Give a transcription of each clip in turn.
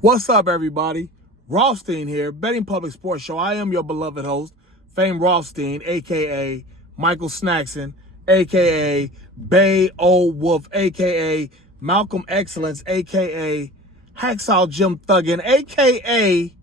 What's up, everybody? Rothstein here, Betting Public Sports Show. I am your beloved host, famed Rothstein, a.k.a. Michael Snackson, a.k.a. Bay Old Wolf, a.k.a. Malcolm Excellence, a.k.a. Hacksaw Jim Thuggin, a.k.a.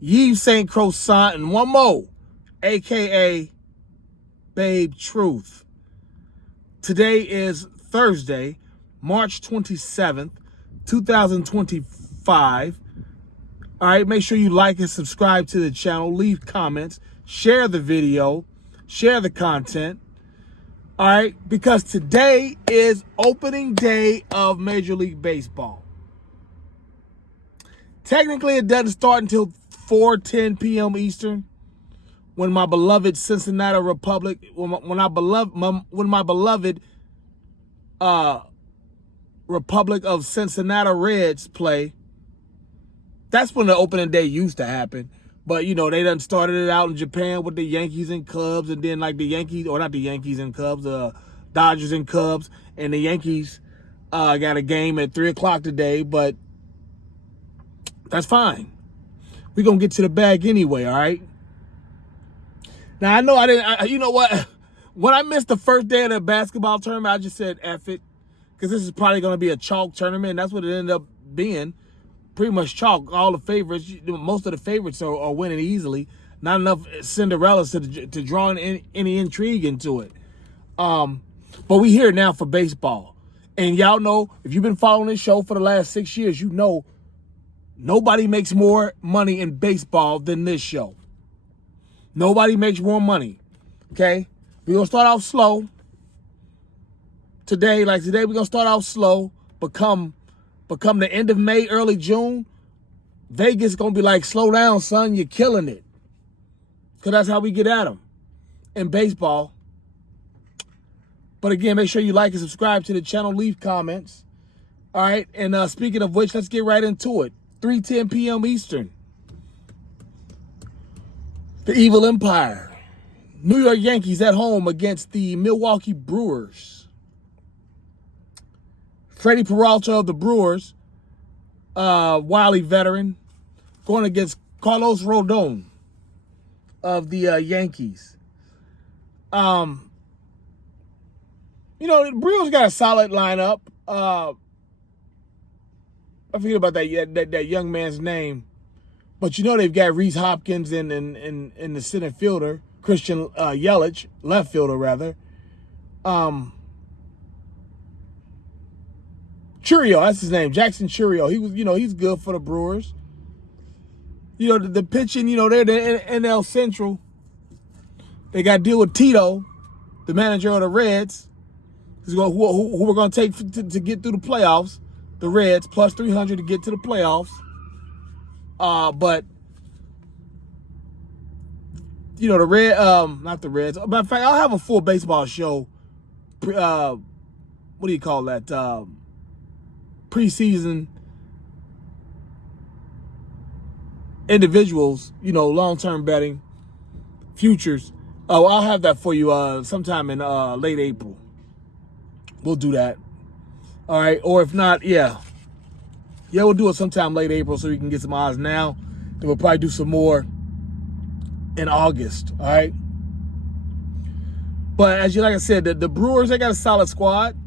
Yves St. Croissant, and one more, a.k.a. Babe Truth. Today is Thursday, March 27th, 2025. All right, make sure you like and subscribe to the channel, leave comments, share the video, share the content. All right, because today is opening day of Major League Baseball. Technically, it doesn't start until 4:10 p.m. Eastern, when my beloved Cincinnati Republic, when my beloved Republic of Cincinnati Reds play. That's when the opening day used to happen. But, you know, they done started it out in Japan with the Yankees and Cubs, and then like the Yankees, or not the Yankees and Cubs, the Dodgers and Cubs, and the Yankees got a game at 3 o'clock today, but that's fine. We're going to get to the bag anyway, all right? Now, I know you know what? When I missed the first day of the basketball tournament, I just said, F it, because this is probably going to be a chalk tournament, and that's what it ended up being. Pretty much chalk. All the favorites, most of the favorites are winning easily. Not enough Cinderellas to draw any intrigue into it. But we here now for baseball. And y'all know, if you've been following this show for the last 6 years, you know nobody makes more money in baseball than this show. Nobody makes more money. Okay? We're going to start off slow. Today, we're going to start off slow, become the end of May, early June. Vegas is going to be like, slow down, son, you're killing it. Because that's how we get at them in baseball. But again, make sure you like and subscribe to the channel, leave comments. All right, and speaking of which, let's get right into it. 3:10 p.m. Eastern. The Evil Empire. New York Yankees at home against the Milwaukee Brewers. Freddie Peralta of the Brewers, wily veteran, going against Carlos Rodon of the Yankees. You know, the Brewers got a solid lineup. I forget about that young man's name, but you know they've got Reese Hopkins in the center fielder, Christian Yelich, left fielder rather. Churio, that's his name, Jackson Churio. He was, you know, he's good for the Brewers. You know, the pitching, you know, they're the NL Central. They got to deal with Tito, the manager of the Reds, who we're going to take to get through the playoffs. The Reds, plus 300 to get to the playoffs. But, you know, not the Reds. Matter of fact, I'll have a full baseball show. What do you call that? Preseason individuals, you know, long-term betting, futures. Oh, I'll have that for you sometime in late April. We'll do that. All right. Or if not, yeah, we'll do it sometime late April so we can get some odds now. Then we'll probably do some more in August. All right. But like I said, the Brewers, they got a solid squad.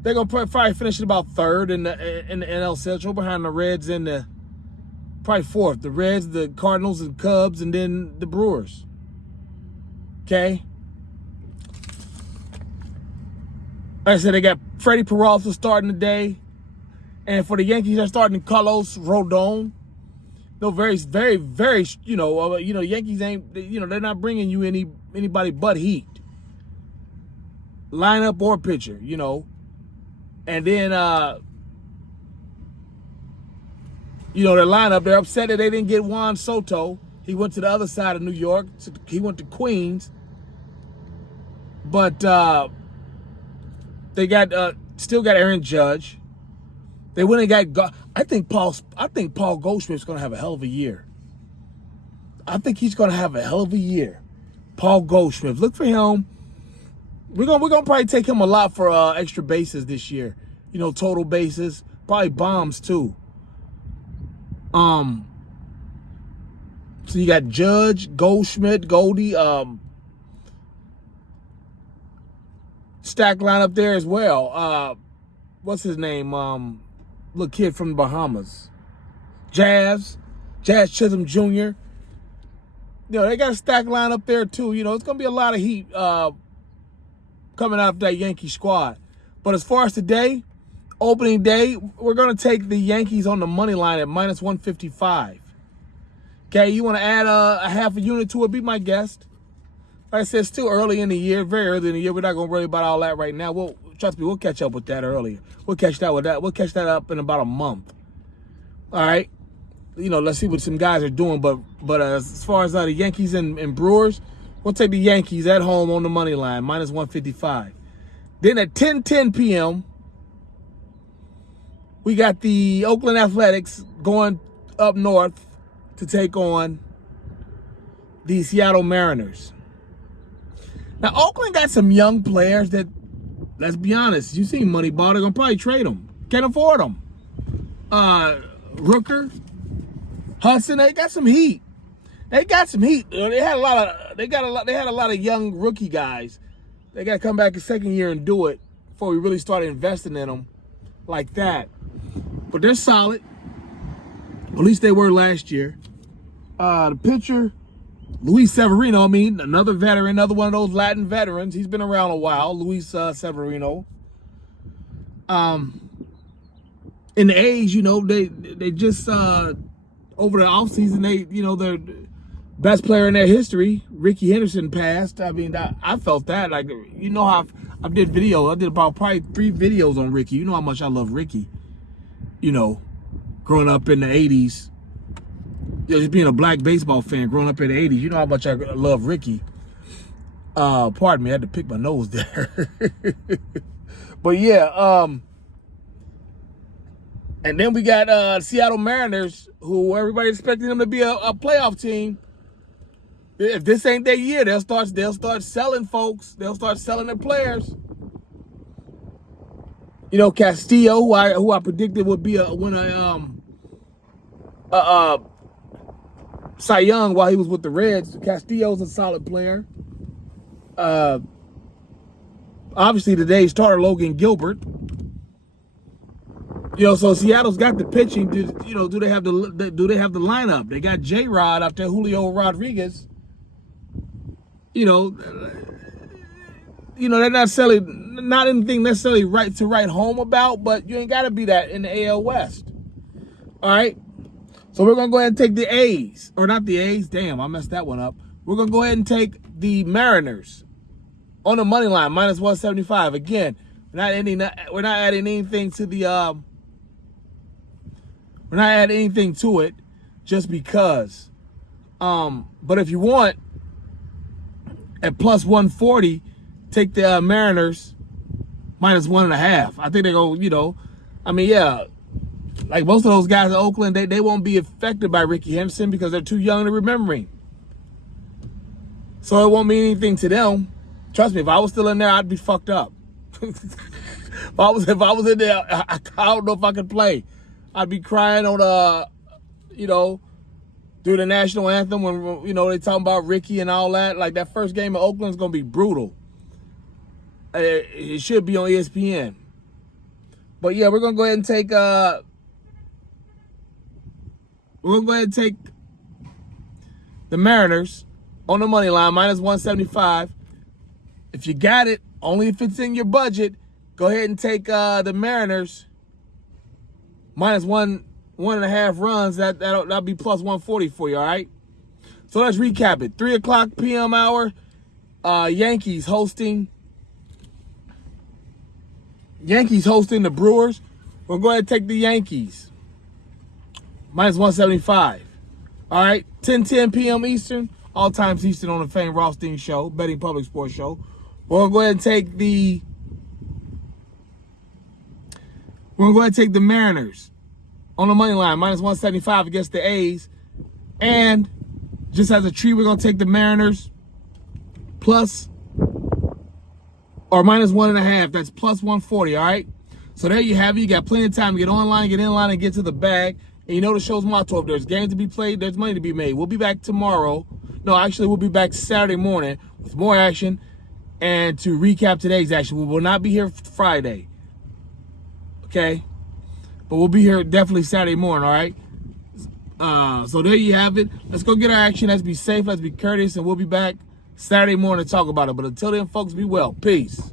They're going to probably finish it about third in the NL Central, behind the Reds and probably fourth. The Reds, the Cardinals, and Cubs, and then the Brewers. Okay? Like I said, they got Freddie Peralta starting today. And for the Yankees, they're starting Carlos Rodon. No, very, very, very, Yankees ain't, they're not bringing you anybody but heat. Lineup or pitcher, you know. And then, their lineup, they're upset that they didn't get Juan Soto. He went to the other side of New York. He went to Queens. But they still got Aaron Judge. They went and got, I think Paul Goldschmidt's going to have a hell of a year. I think he's going to have a hell of a year. Paul Goldschmidt. Look for him. We're gonna probably take him a lot for extra bases this year. You know, total bases, probably bombs too. So you got Judge, Goldschmidt, Goldie, stack line up there as well. What's his name? Little kid from the Bahamas. Jazz Chisholm Jr. You know, they got a stack line up there too. You know, it's gonna be a lot of heat coming out of that Yankee squad. But as far as today, opening day, we're gonna take the Yankees on the money line at minus 155. Okay, you want to add a half a unit to it? Be my guest. Like I said, it's still early in the year, very early in the year. We're not gonna worry about all that right now. Trust me, we'll catch up with that earlier. We'll catch that with that. We'll catch that up in about a month. All right. You know, let's see what some guys are doing. But as far as the Yankees and Brewers, we'll take the Yankees at home on the money line, minus 155. Then at 10:10 p.m., we got the Oakland Athletics going up north to take on the Seattle Mariners. Now, Oakland got some young players that, let's be honest, you see Moneyball, they're going to probably trade them. Can't afford them. Rooker, Hudson, they got some heat. They got some heat. They had a lot of young rookie guys. They got to come back a second year and do it before we really started investing in them like that. But they're solid. At least they were last year. The pitcher, Luis Severino, another veteran, another one of those Latin veterans. He's been around a while, Luis Severino. In the A's, you know, they just over the offseason, their best player in their history, Ricky Henderson, passed. I felt that. Like, you know how I did videos. I did about probably 3 videos on Ricky. You know how much I love Ricky. You know, growing up in the 80s. Just being a black baseball fan, growing up in the 80s, you know how much I love Ricky. Pardon me, I had to pick my nose there. But yeah, and then we got Seattle Mariners, who everybody's expecting them to be a playoff team. If this ain't their year, they'll start selling folks. They'll start selling their players. You know, Castillo, who I predicted would be Cy Young while he was with the Reds. Castillo's a solid player. Obviously today's starter, Logan Gilbert. You know, so Seattle's got the pitching. Do they have the lineup? They got J-Rod out there, Julio Rodriguez. They're not anything necessarily right to write home about, but you ain't got to be that in the AL West. All right. So we're going to go ahead and take the A's. Or not the A's. Damn, I messed that one up. We're going to go ahead and take the Mariners on the money line, minus 175. Again, we're not adding anything to the we're not adding anything to it just because. But if you want, at plus 140, take the Mariners minus 1.5. I think they go, yeah. Like most of those guys in Oakland, they won't be affected by Ricky Henderson because they're too young to remember him. So it won't mean anything to them. Trust me, if I was still in there, I'd be fucked up. If I was in there, I don't know if I could play. I'd be crying on through the national anthem when they talking about Ricky and all that. Like that first game in Oakland's gonna be brutal. It should be on ESPN. But yeah, we're gonna go ahead and take the Mariners on the money line, minus 175. If you got it, only if it's in your budget, go ahead and take the Mariners minus 1.5 runs. That'll be plus 140 for you, all right? So let's recap it. 3 o'clock p.m. hour, Yankees hosting the Brewers. We'll go ahead and take the Yankees minus 175. All right, 10:10 p.m. Eastern, all times Eastern on the famed Rothstein show, betting public sports show. We'll go ahead and take the Mariners on the money line, minus 175 against the A's. And just as a treat, we're going to take the Mariners plus or minus 1.5. That's plus 140, all right? So there you have it. You got plenty of time to get online, get in line, and get to the bag. And you know the show's motto: if there's games to be played, there's money to be made. We'll be back tomorrow. No, actually, we'll be back Saturday morning with more action and to recap today's action. We will not be here Friday. Okay? But we'll be here definitely Saturday morning, all right? So there you have it. Let's go get our action. Let's be safe. Let's be courteous. And we'll be back Saturday morning to talk about it. But until then, folks, be well. Peace.